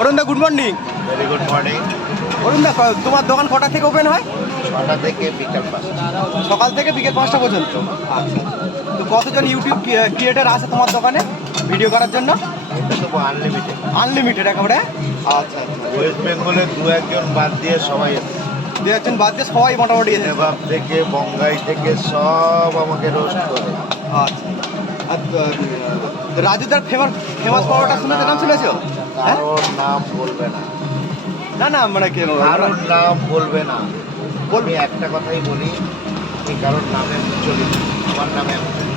অরুণদা good morning. Very good morning. অরুণদা তোমার দোকান কটা থেকে ওপেন হয়? 6টা থেকে বিকাল 5টা। সকাল থেকে বিকেল 5টা পর্যন্ত। আচ্ছা, তো কতজন ইউটিউব ক্রিয়েটার আছে তোমার দোকানে ভিডিও করার জন্য? এটা তো আনলিমিটেড। আনলিমিটেড একেবারে? আচ্ছা আচ্ছা। ওয়েস্ট বেঙ্গলে 2-1 জন বাদ দিয়ে সবাই, 2-1 জন বাদ দিয়ে সবাই মোটামুটি এসেছে। নেবাব থেকে বঙ্গাই থেকে সব আমাকে রোস্ট করে। আচ্ছা, আর রাজুদার ফেমাস পরোটা শুনেছো? নাম শুনেছো? কারোর নাম বলবে না, না না, মানে কি কারোর নাম বলবে না। বলবি একটা কথাই বলি, এই কারোর নামে চলি, আমার নামে আমি চলি।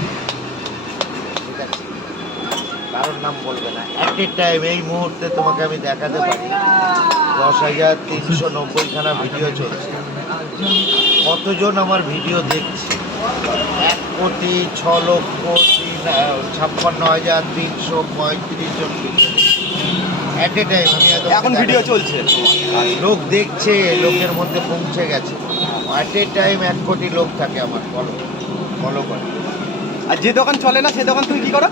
ঠিক আছে, কারোর নাম বলবে না। অ্যাট এ টাইম এই মুহূর্তে তোমাকে আমি দেখাতে পারি 10,390খানা ভিডিও চলছে। কতজন আমার ভিডিও দেখছে? 1,06,56,335 জন ভিডিও অ্যাট এ টাইম। আমি এখন ভিডিও চলছে, লোক দেখছে, লোকের মধ্যে পৌঁছে গেছে। অ্যাট এ টাইম 1 কোটি লোক থাকে আমার ফলো করে। আর যে দোকান চলে না সে দোকান তুমি কি করো?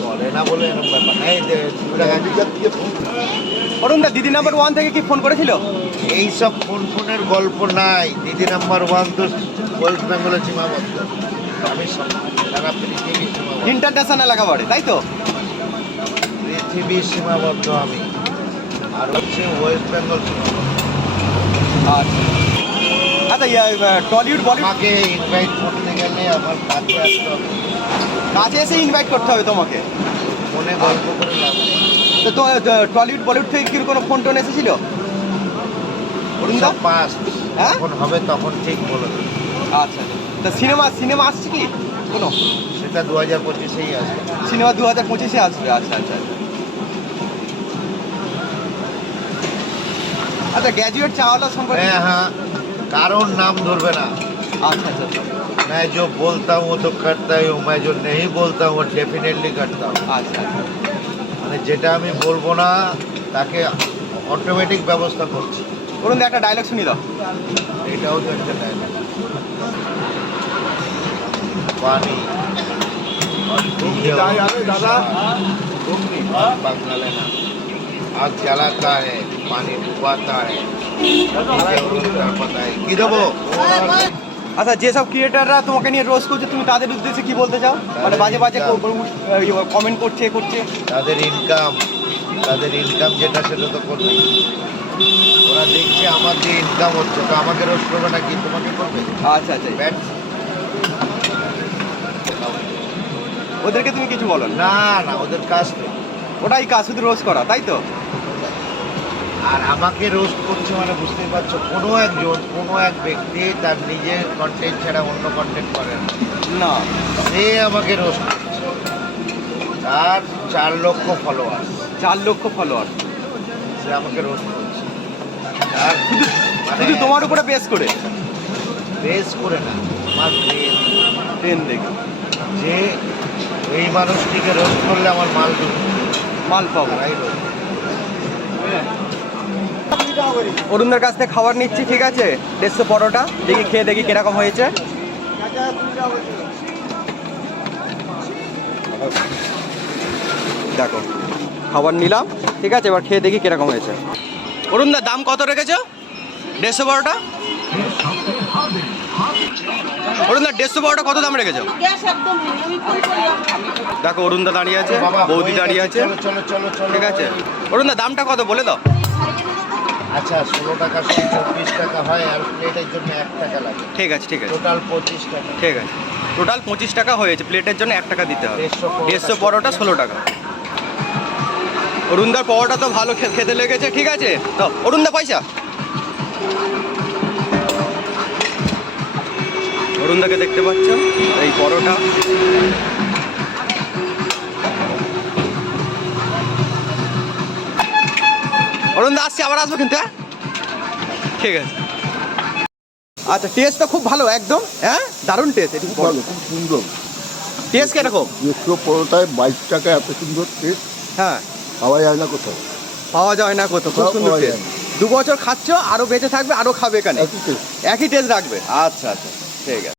চলে না বলে এরকম ব্যাপার নাই। অরুণদা দিদি নাম্বার 1 থেকে কি ফোন করেছিল? এইসব ফোনের গল্প নাই। দিদি নাম্বার 1 তো ওয়েস্ট বেঙ্গলের সীমাবদ্ধ। আমি সারা পৃথিবীর সীমাবদ্ধ, ইন্টারন্যাশনাল একেবারে, তাই তো? পৃথিবীর সীমাবদ্ধ আমি, আর হচ্ছে ওয়েস্ট বেঙ্গল সীমাবদ্ধ। আচ্ছা আচ্ছা, টলিউড বলিউড আমাকে ইনভাইট করতে গেলে আমার কাছে আসতে হবে, কাছে এসে ইনভাইট করতে হবে তোমাকে। মনে গল্প করে লাভ নেই। তো টলিউড বলিউড থেকে কি কোনো ফোন টোন এসেছিল অরুণদা? সব পাস, হ্যাঁ? যখন হবে তখন ঠিক বলে দেবে। আচ্ছা, তা সিনেমা আসছে কি কোনো? সেটা 2025-এই আসবে। সিনেমা 2025-এ আসবে। আচ্ছা আচ্ছা আচ্ছা, গ্র্যাজুয়েট চাওয়ালা সম্পর্কে? হ্যাঁ, কারোর নাম ধরবে না। আচ্ছা আচ্ছা আচ্ছা मैं जो बोलता हूँ वो तो करता ही हूँ, मैं जो नहीं बोलता हूँ वो डेफिनेटली करता हूँ। আচ্ছা মানে যেটা আমি বলবো না তাকে অটোমেটিক ব্যবস্থা করছি। অরুণদা একটা ডায়লগ শুনি দাও। এটাও তো একটা ডায়লগ। পানি দাদা बांगला लेना, आग जलाता है, पानी डुबाता है, पता है কি দেবো। আচ্ছা, যেসব ক্রিয়েটাররা তোমাকে নিয়ে রোজ করছে তুমি তাদের উদ্দেশ্যে কি বলতে চাও? মানে বাজে বাজে কমেন্ট করছে তাদের ইনকাম যেটা সেটা তো করবে। ওরা দেখছে আমার যে ইনকাম হচ্ছে, তো আমাকে রোজ করবে না, কি তোমাকে করবে? আচ্ছা আচ্ছা, ব্যাট ওদেরকে তুমি কিছু বলো না? না, ওদের কাজ নেই, ওটাই কাজ, শুধু রোজ করা, তাই তো? আর আমাকে রোস্ট করছে মানে বুঝতেই পারছো, কোনো এক ব্যক্তি তার নিজের কন্টেন্ট ছাড়া অন্য কন্টেন্ট করে না, সে আমাকে রোস্ট করছে। তার 4 লক্ষ ফলোয়ার, 4 লক্ষ ফলোয়ার, সে আমাকে রোস্ট করছে। আর শুধু তোমার উপরে বেস করে না, আমার ট্রেন দেখে যে এই মানুষটিকে রোস্ট করলে আমার মাল পাবো। তারাই রোস্ট। অরুণদের কাছ থেকে খাবার নিচ্ছি, ঠিক আছে? 150 পরোটা দেখি, খেয়ে দেখি কিরকম হয়েছে। দেখো খাবার নিলাম, ঠিক আছে, এবার খেয়ে দেখি কিরকম হয়েছে। অরুণদার দাম কত রেখেছো? 150 পরোটা? অরুণদার 150 পরোটা কত দাম রেখেছো? দেখো অরুণদা দাঁড়িয়ে আছে, বৌদি দাঁড়িয়ে আছে, ঠিক আছে? অরুণদার দামটা কত বলে দাও। আচ্ছা, 16 টাকা 24 টাকা হয়, আর প্লেটের জন্য 1 টাকা লাগে। ঠিক আছে টোটাল 25 টাকা। ঠিক আছে, টোটাল 25 টাকা হয়েছে। প্লেটের জন্য 1 টাকা দিতে হবে। 150 পরোটা 16 টাকা। অরুণদার পরোটা তো ভালো খেতে লেগেছে, ঠিক আছে? তো অরুণদা পয়সা। অরুণদাকে দেখতে পাচ্ছ, এই পরোটা। অরুণদা আসছে, আবার আসবো কিন্তু, হ্যাঁ? ঠিক আছে। আচ্ছা, টেস্ট তো খুব ভালো একদম, হ্যাঁ, দারুণ টেস্ট। এটি ভালো, খুব সুন্দর টেস্ট কিরকম? 100 পরোটায় 22 টাকা, এত সুন্দর টেস্ট হ্যাঁ, পাওয়া যায় না কোথাও। পাওয়া যায় না কোথাও, খুব সুন্দর পাওয়া যায় টেস্ট। না। 2 বছর খাচ্ছ, আরো বেঁচে থাকবে, আরো খাবে এখানে, একই টেস্ট। একই টেস্ট রাখবে। আচ্ছা আচ্ছা, ঠিক আছে।